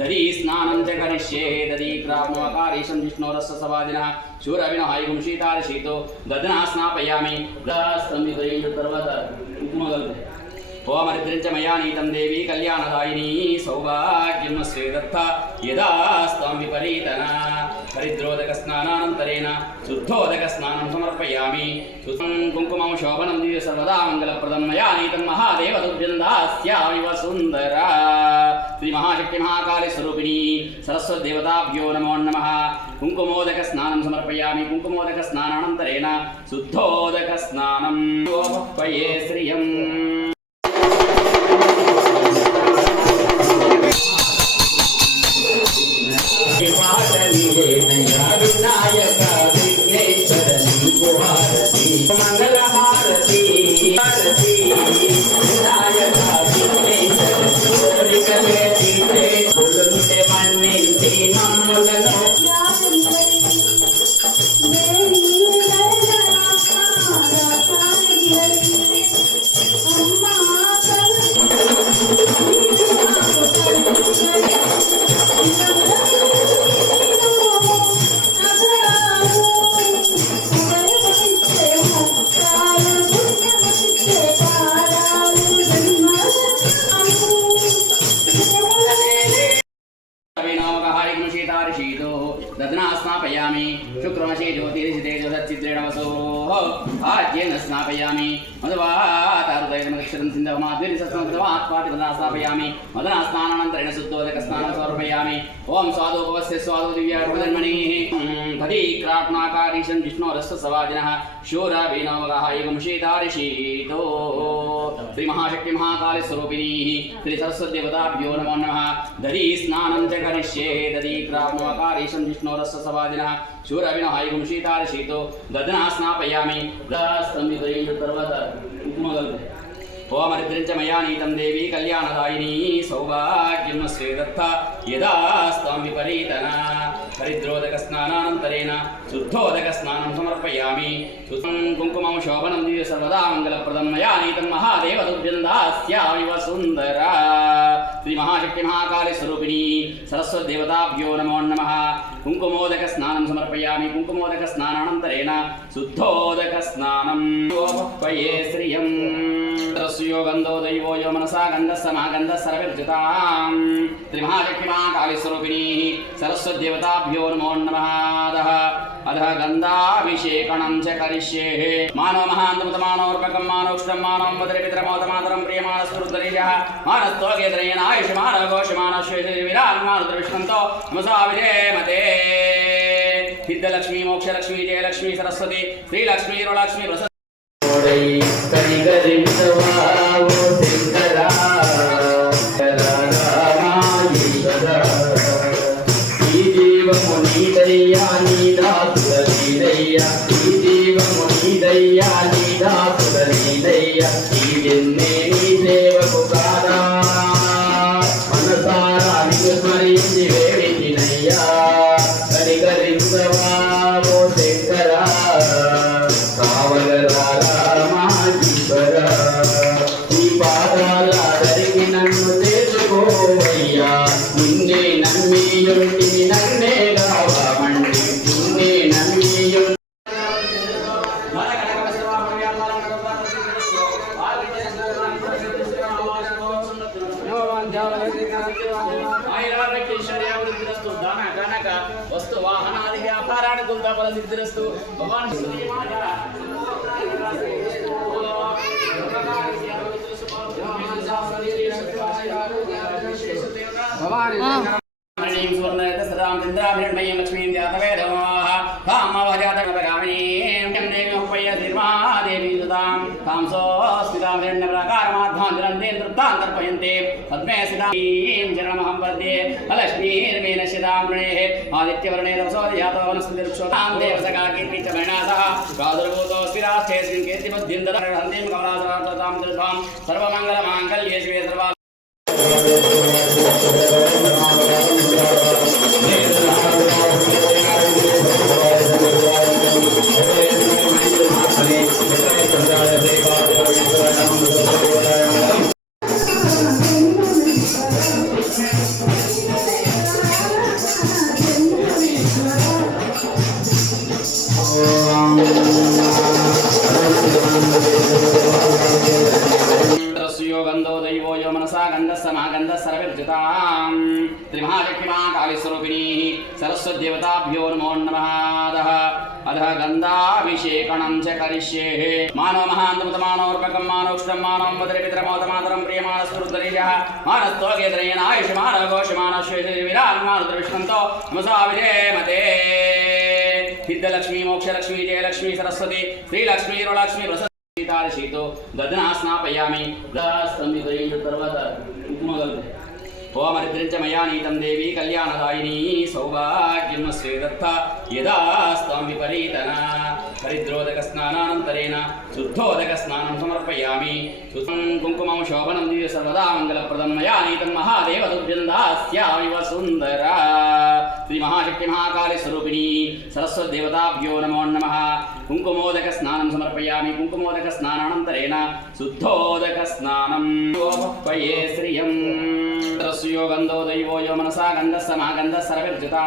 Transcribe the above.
दधी स्नानं च करिष्ये दधी क्राप्नोकारीशं जिष्णोरस्य सवादिनः शूरविनहायिगुं शीतारशीतो दधना स्नापयामि ओमरिद्रिञ्च मया नीतं देवी कल्याणदायिनी सौभाग्यं स्वेदत्ता यदा स्तं विपरीतना हरिद्रोदकस्नानानन्तरेण शुद्धोदकस्नानं समर्पयामि कुङ्कुमं शोभनं दिव्य सर्वदा मङ्गलप्रदं मया नीतं महादेव तुभ्यं दास्यामि वसुन्धरा श्रीमहाशक्ति महाकालीस्वरूपिणी सरस्वतीदेवताभ्यो नमो नमः कुङ्कुमोदकस्नानं समर्पयामि कुङ्कुमोदकस्नानानन्तरेण शुद्धोदकस्नानं समर्पये श्रियम् स्नापयामि शुक्रमशे ज्योतिरिषिते ज्योतिर्चित्रेणवसोः आज्येन स्नापयामि मधुवातारुदयनमक्षरं सिन्धवमाद्विरिसत्संकृतमात्पातिपदा स्नापयामि मदना स्नानानन्तरेण शुद्धोदकस्नानं समर्पयामि ओं स्वादोपवस्य स्वादो दिव्यारूपधन्मणिः दधी क्राट्नाकारीशं जिष्णोरस्य सवादिनः शूरवीनोमगाहायिगं शीतारिशीतो श्रीमहाशक्ति महाकालीस्वरूपिणी श्रीसरस्वतीदेवताभ्यो नमो नमः दधी स्नानं च करिष्ये दधी क्राप्नोकारीशं जिष्णोरस्य सवादिनः शूरविनहायिगुं शीतारशीतो दधना स्नापयामि ओमरिद्रिञ्च मया नीतं देवी कल्याणदायिनी सौभाग्यं स्वेदत्ता यदा स्तं विपरीतना हरिद्रोदकस्नानानन्तरेण शुद्धोदकस्नानं समर्पयामि कुङ्कुमं शोभनं दिव्य सर्वदा मङ्गलप्रदं मया नीतं महादेव तुभ्यं दास्यामि वसुन्धरा श्रीमहाशक्ति महाकालीस्वरूपिणी सरस्वतीदेवताभ्यो नमो नमः कुङ्कुमोदकस्नानं समर्पयामि कुङ्कुमोदकस्नानानन्तरेण शुद्धोदकस्नानं समर्पये श्रियम् गन्धो दैवो यो मनसा गन्धस्समागन्धः सर्वविर्जितां त्रिमहाशक्ति महाकालीस्वरूपिणी सरस्वतीदेवताभ्यो नमो नमः अधः गन्धाभिषेकणं च करिष्ये मानो महान्तमुतमानोर्पकं मानोक्षं मानं मधुरपितरमोदमातरं प्रियमाणस्फुर्दरीजः मानस्त्वगेतरेण आयुष्मानघोषमानश्वेतविरान्मानुद्रविष्णन्तो नमसा विजयमते सिद्धलक्ष्मी मोक्षलक्ष्मी जयलक्ष्मी सरस्वती श्रीलक्ष्मी रुलक्ष्मी वस्तु वाहनादि व्यापाराणि कुलफल सिद्धिरस्तु भगवान सुवर्णरामचंद्राभिर्मयीं लक्ष्मीं जातवेदमाः कामवजातगामिनीं देवीमुपय्य देवी सुतां कांसोस्मितां हिरण्यप्राकारमाध्वान्तरन्ते नृत्तान्तर्पयन्ते पद्मे सितां शरणमहं पद्ये लक्ष्मीर्मेन शितां वृणेः आदित्यवर्णे तपसो जातो वनस्पतिरुक्षोतां देवसखा कीर्ति च वर्णासः प्रादुर्भूतो स्थिरास्थेऽस्मिन् कीर्तिबुद्धिं ददर्हन्तीं कमलासरातां दृढां सर्वमङ्गलमाङ्गल्ये शिवे सर्वा त्रिमहाशक्तिमहाकालीस्वरूपिणी सरस्वतीदेवताभ्यो नमो नमः अधः गन्धाभिषेकणं च करिष्ये मानव महान्तमतमानोर्पकं मानोष्टं मानवं मदरिपितरमोतमातरं प्रियमानस्फुर्दरीजः मानस्त्वगेतरेण आयुष्मानघोषमानश्वेतविरान्मानुद्रविष्णन्तो नमसा विजयमते सिद्धलक्ष्मी मोक्षलक्ष्मी जयलक्ष्मी सरस्वती श्रीलक्ष्मी रुलक्ष्मी प्रसन्नशीतो दधना स्नापयामि తర్వాత కుంకుమగలు ఓమరిద్రించ మయా నీతం దేవి కళ్యాణదాయిని సౌభాగ్యం శ్రీదత్త యదా స్తం విపరీతన హరిద్రోదక స్నానానంతరేణ శుద్ధోదక స్నానం సమర్పయామి కుంకుమం శోభనం దివ్య సర్వదా మంగళప్రదం మయా నీతం మహాదేవ తుభ్యం దాస్యామి వసుందర శ్రీ మహాశక్తి మహాకాళీ స్వరూపిణి సరస్వతి దేవతాభ్యో నమో నమః కుంకుమోదక స్నానం సమర్పయామి కుంకుమోదక స్నానానంతరేణ శుద్ధోదక స్నానం పయే శ్రియం గంధో దైవో యో మనసా గంధ సమాగంధ సర్వవిర్జితా